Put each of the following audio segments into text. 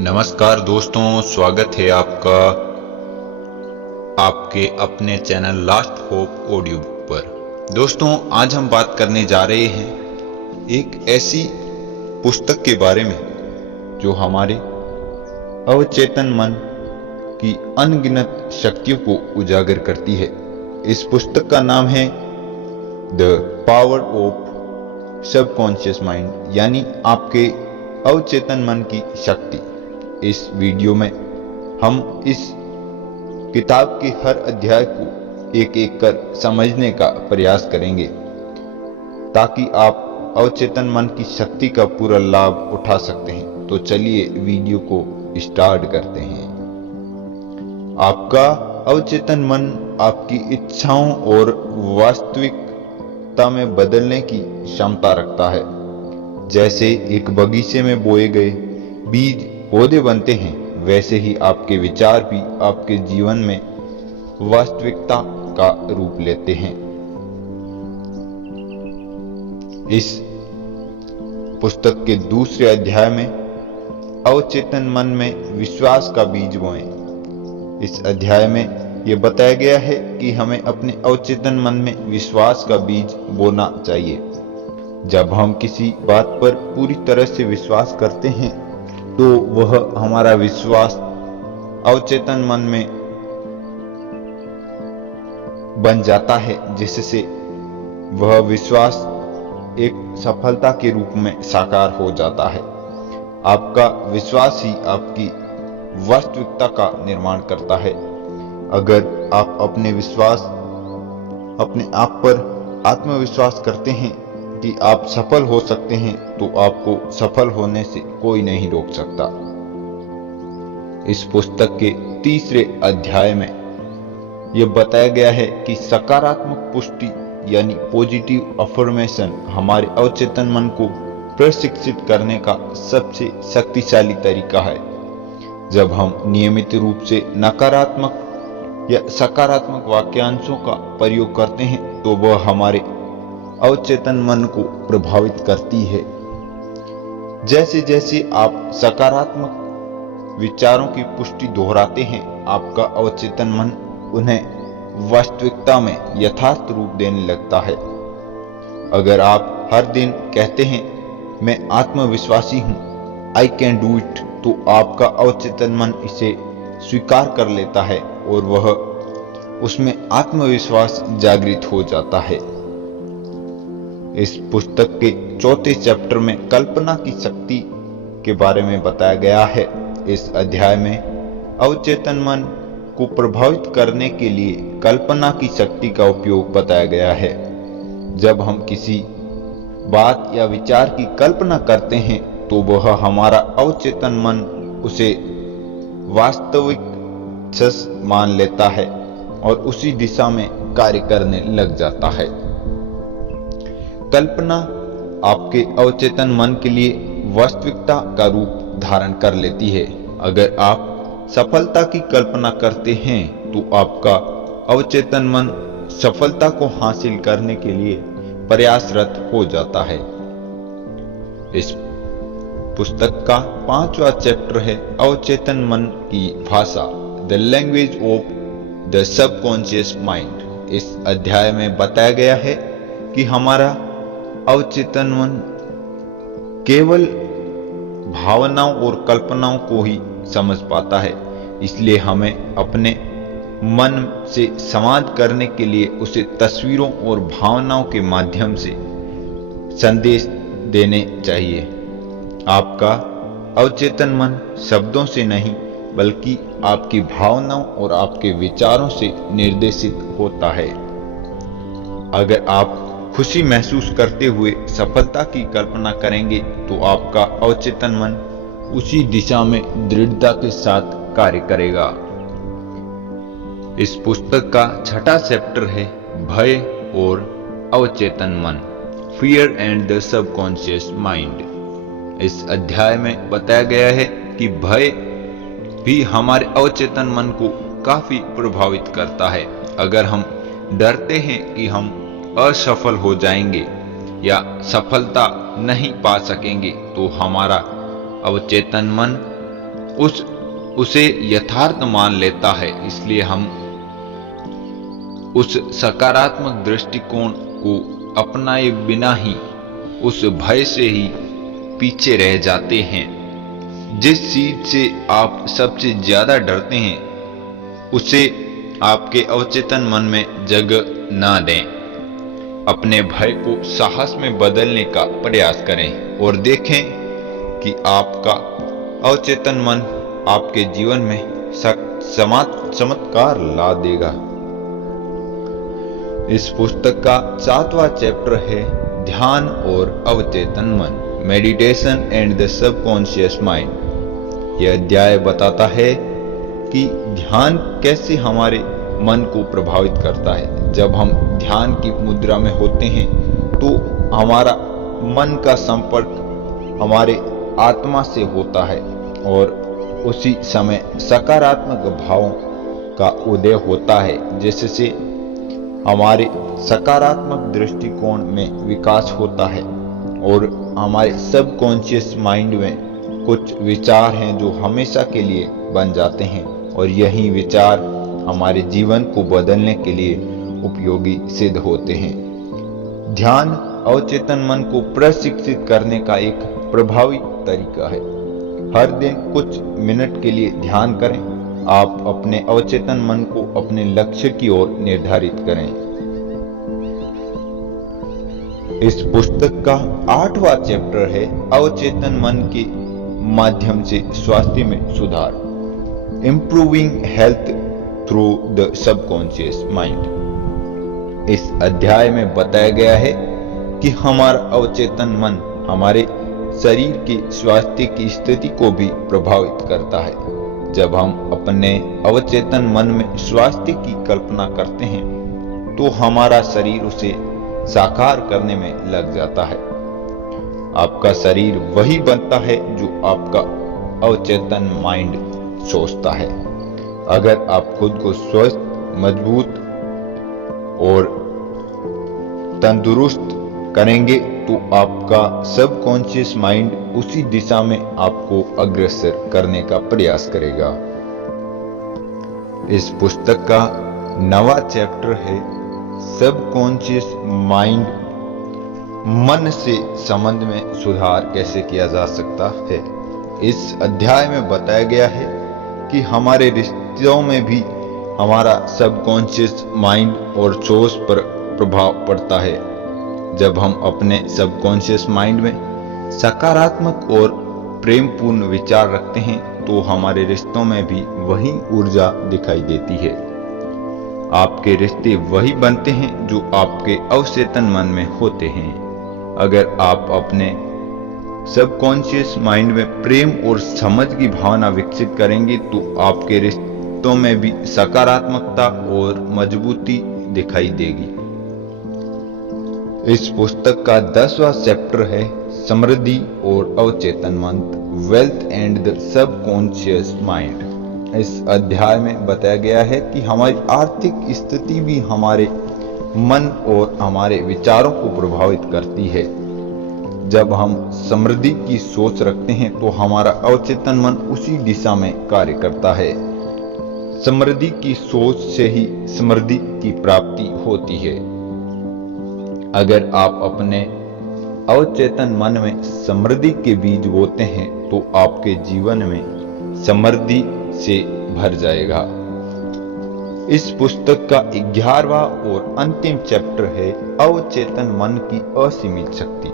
नमस्कार दोस्तों, स्वागत है आपका आपके अपने चैनल लास्ट होप ऑडियो पर। दोस्तों, आज हम बात करने जा रहे हैं एक ऐसी पुस्तक के बारे में जो हमारे अवचेतन मन की अनगिनत शक्तियों को उजागर करती है। इस पुस्तक का नाम है the power of subconscious mind, यानी आपके अवचेतन मन की शक्ति। इस वीडियो में हम इस किताब के हर अध्याय को एक एक कर समझने का प्रयास करेंगे ताकि आप अवचेतन मन की शक्ति का पूरा लाभ उठा सकते हैं। तो चलिए वीडियो को स्टार्ट करते हैं। आपका अवचेतन मन आपकी इच्छाओं और वास्तविकता में बदलने की क्षमता रखता है। जैसे एक बगीचे में बोए गए बीज पौधे बनते हैं, वैसे ही आपके विचार भी आपके जीवन में वास्तविकता का रूप लेते हैं। इस पुस्तक के दूसरे अध्याय में अवचेतन मन में विश्वास का बीज बोएं। इस अध्याय में यह बताया गया है कि हमें अपने अवचेतन मन में विश्वास का बीज बोना चाहिए। जब हम किसी बात पर पूरी तरह से विश्वास करते हैं तो वह हमारा विश्वास अवचेतन मन में बन जाता है, जिससे वह विश्वास एक सफलता के रूप में साकार हो जाता है। आपका विश्वास ही आपकी वास्तविकता का निर्माण करता है। अगर आप अपने आप पर आत्मविश्वास करते हैं कि आप सफल हो सकते हैं, तो आपको सफल होने से कोई नहीं रोक सकता। इस पुस्तक के तीसरे अध्याय में यह बताया गया है कि सकारात्मक पुष्टि यानी पॉजिटिव अफर्मेशन हमारे अवचेतन मन को प्रशिक्षित करने का सबसे शक्तिशाली तरीका है। जब हम नियमित रूप से नकारात्मक या सकारात्मक वाक्यांशों का प्रयोग करते हैं तो वह हमारे अवचेतन मन को प्रभावित करती है। जैसे जैसे आप सकारात्मक विचारों की पुष्टि दोहराते हैं, आपका अवचेतन मन उन्हें वास्तविकता में यथार्थ रूप देने लगता है। अगर आप हर दिन कहते हैं मैं आत्मविश्वासी हूं, आई कैन डू इट, तो आपका अवचेतन मन इसे स्वीकार कर लेता है और वह उसमें आत्मविश्वास जागृत हो जाता है। इस पुस्तक के चौथे चैप्टर में कल्पना की शक्ति के बारे में बताया गया है। इस अध्याय में अवचेतन मन को प्रभावित करने के लिए कल्पना की शक्ति का उपयोग बताया गया है। जब हम किसी बात या विचार की कल्पना करते हैं तो वह हमारा अवचेतन मन उसे वास्तविक सच मान लेता है और उसी दिशा में कार्य करने लग जाता है। कल्पना आपके अवचेतन मन के लिए वास्तविकता का रूप धारण कर लेती है। अगर आप सफलता की कल्पना करते हैं तो आपका अवचेतन मन सफलता को हासिल करने के लिए प्रयासरत हो जाता है। इस पुस्तक का 5वां चैप्टर है अवचेतन मन की भाषा, the language of the subconscious mind. इस अध्याय में बताया गया है कि हमारा अवचेतन मन केवल भावनाओं और कल्पनाओं को ही समझ पाता है, इसलिए हमें अपने मन से संवाद करने के लिए उसे तस्वीरों और भावनाओं के माध्यम से संदेश देने चाहिए। आपका अवचेतन मन शब्दों से नहीं बल्कि आपकी भावनाओं और आपके विचारों से निर्देशित होता है। अगर आप खुशी महसूस करते हुए सफलता की कल्पना करेंगे तो आपका अवचेतन मन उसी दिशा में दृढ़ता के साथ कार्य करेगा। इस पुस्तक का 6वां चैप्टर है भय और अवचेतन मन, fear and the subconscious mind. इस अध्याय में बताया गया है कि भय भी हमारे अवचेतन मन को काफी प्रभावित करता है। अगर हम डरते हैं कि हम असफल हो जाएंगे या सफलता नहीं पा सकेंगे तो हमारा अवचेतन मन उसे यथार्थ मान लेता है। इसलिए हम उस सकारात्मक दृष्टिकोण को अपनाए बिना ही उस भय से ही पीछे रह जाते हैं। जिस चीज से आप सबसे ज्यादा डरते हैं उसे आपके अवचेतन मन में जगह ना दें। अपने भय को साहस में बदलने का प्रयास करें और देखें कि आपका अवचेतन मन आपके जीवन में चमत्कार ला देगा। इस पुस्तक का 7वां चैप्टर है ध्यान और अवचेतन मन, meditation and the subconscious mind. यह अध्याय बताता है कि ध्यान कैसे हमारे मन को प्रभावित करता है। जब हम ध्यान की मुद्रा में होते हैं तो हमारा मन का संपर्क हमारे आत्मा से होता है और उसी समय सकारात्मक भावों का उदय होता है, जिससे हमारे सकारात्मक दृष्टिकोण में विकास होता है और हमारे सबकॉन्शियस माइंड में कुछ विचार हैं जो हमेशा के लिए बन जाते हैं और यही विचार हमारे जीवन को बदलने के लिए उपयोगी सिद्ध होते हैं। ध्यान अवचेतन मन को प्रशिक्षित करने का एक प्रभावी तरीका है। हर दिन कुछ मिनट के लिए ध्यान करें। आप अपने अवचेतन मन को अपने लक्ष्य की ओर निर्धारित करें। इस पुस्तक का 8वां चैप्टर है अवचेतन मन के माध्यम से स्वास्थ्य में सुधार, improving health through the subconscious mind. इस अध्याय में बताया गया है कि हमारा अवचेतन मन हमारे शरीर के स्वास्थ्य की स्थिति को भी प्रभावित करता है। जब हम अपने अवचेतन मन में स्वास्थ्य की कल्पना करते हैं तो हमारा शरीर उसे साकार करने में लग जाता है। आपका शरीर वही बनता है जो आपका अवचेतन माइंड सोचता है। अगर आप खुद को स्वस्थ, मजबूत और तंदुरुस्त करेंगे तो आपका सबकॉन्शियस माइंड उसी दिशा में आपको अग्रसर करने का प्रयास करेगा। इस पुस्तक का 9वां चैप्टर है सबकॉन्शियस माइंड, मन से संबंध में सुधार कैसे किया जा सकता है। इस अध्याय में बताया गया है कि हमारे रिश्तों में भी हमारा सबकॉन्शियस माइंड और सोच पर प्रभाव पड़ता है। जब हम अपने सबकॉन्शियस माइंड में सकारात्मक और प्रेमपूर्ण विचार रखते हैं तो हमारे रिश्तों में भी वही ऊर्जा दिखाई देती है। आपके रिश्ते वही बनते हैं जो आपके अवचेतन मन में होते हैं। अगर आप अपने सबकॉन्शियस माइंड में प्रेम और समझ की भावना विकसित करेंगे तो आपके रिश्तों में भी सकारात्मकता और मजबूती दिखाई देगी। इस पुस्तक का 10वां चैप्टर है समृद्धि और अवचेतन मन, wealth and the subconscious mind. इस अध्याय में बताया गया है कि हमारी आर्थिक स्थिति भी हमारे मन और हमारे विचारों को प्रभावित करती है। जब हम समृद्धि की सोच रखते हैं तो हमारा अवचेतन मन उसी दिशा में कार्य करता है। समृद्धि की सोच से ही समृद्धि की प्राप्ति होती है। अगर आप अपने अवचेतन मन में समृद्धि के बीज बोते हैं तो आपके जीवन में समृद्धि से भर जाएगा। इस पुस्तक का 11वां और अंतिम चैप्टर है अवचेतन मन की असीमित शक्ति,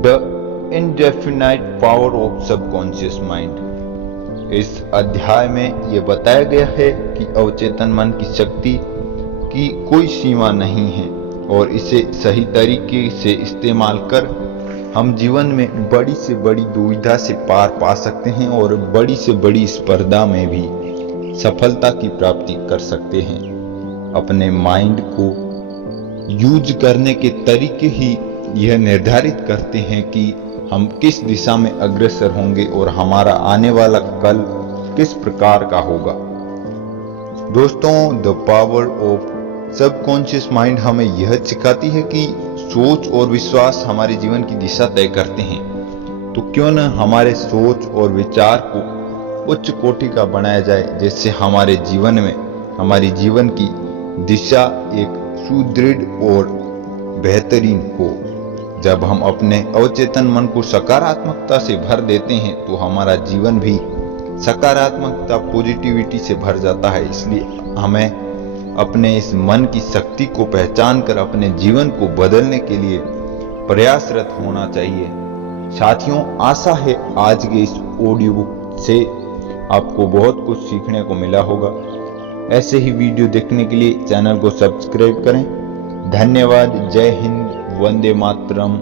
the indefinite power of subconscious mind. इस अध्याय में यह बताया गया है कि अवचेतन मन की शक्ति की कोई सीमा नहीं है और इसे सही तरीके से इस्तेमाल कर हम जीवन में बड़ी से बड़ी दुविधा से पार पा सकते हैं और बड़ी से बड़ी स्पर्धा में भी सफलता की प्राप्ति कर सकते हैं। अपने माइंड को यूज करने के तरीके ही यह निर्धारित करते हैं कि हम किस दिशा में अग्रसर होंगे और हमारा आने वाला कल किस प्रकार का होगा। दोस्तों, the power of subconscious mind हमें यह सिखाती है कि सोच और विश्वास हमारे जीवन की दिशा तय करते हैं। तो क्यों न हमारे सोच और विचार को उच्च कोटि का बनाया जाए, जिससे हमारे जीवन में हमारी जीवन की दिशा एक सुदृढ़ और बेहतरीन हो। जब हम अपने अवचेतन मन को सकारात्मकता से भर देते हैं तो हमारा जीवन भी सकारात्मकता पॉजिटिविटी से भर जाता है। इसलिए हमें अपने इस मन की शक्ति को पहचान कर अपने जीवन को बदलने के लिए प्रयासरत होना चाहिए। साथियों, आशा है आज के इस ऑडियो बुक से आपको बहुत कुछ सीखने को मिला होगा। ऐसे ही वीडियो देखने के लिए चैनल को सब्सक्राइब करें। धन्यवाद। जय हिंद। वंदे मातरम।